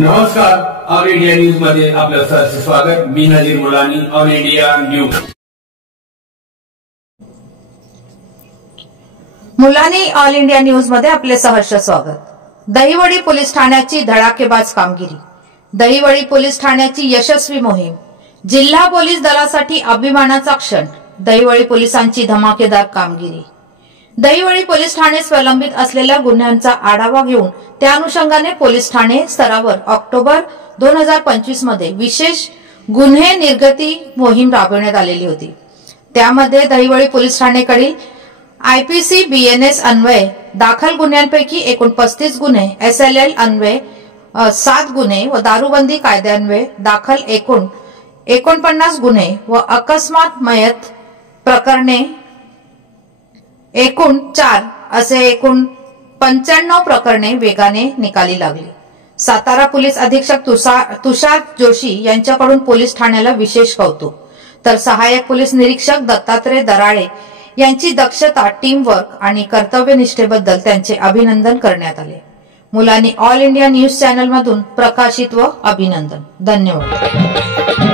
नमस्कार, all India news मध्ये आपलं सहर्ष स्वागत। मी नजीर मुलानी, ऑल इंडिया न्यूज। मुलानी ऑल इंडिया न्यूज मध्ये आपले सहर्ष स्वागत। दहिवडी पोलीस ठाण्याची धडाकेबाज कामगिरी, दहिवडी पोलीस ठाण्याची यशस्वी मोहीम, जिल्हा पोलीस दलासाठी अभिमानाचा क्षण, दहिवडी पोलिसांची धमाकेदार कामगिरी। दहिवडी पोलीस ठाणे प्रलंबित असलेल्या गुन्ह्यांचा आढावा घेऊन त्या अनुषंगाने पोलीस ठाणे स्तरावर ऑक्टोबर 2025 मध्ये विशेष गुन्हे निर्गती मोहीम राबवण्यात आलेली होती। त्यामध्ये दहिवडी पोलीस ठाणेकडील IPC BNS अन्वये दाखल गुन्ह्यांपैकी एकूण 35 गुन्हे, SLL अन्वये 7 गुन्हे व दारूबंदी कायद्यान्वये दाखल एकूण 49 गुन्हे व अकस्मात मयत प्रकरणे एकूण 4 असे एकूण 95 प्रकरणे वेगाने निकाली लागली। सातारा पोलीस अधीक्षक तुषार जोशी यांच्याकडून पोलीस ठाण्याला विशेष कौतुक, तर सहाय्यक पोलीस निरीक्षक दत्तात्रय दराळे यांची दक्षता, टीम वर्क आणि कर्तव्यनिष्ठेबद्दल त्यांचे अभिनंदन करण्यात आले। मुलांनी ऑल इंडिया न्यूज चॅनल मधून प्रकाशित व अभिनंदन। धन्यवाद।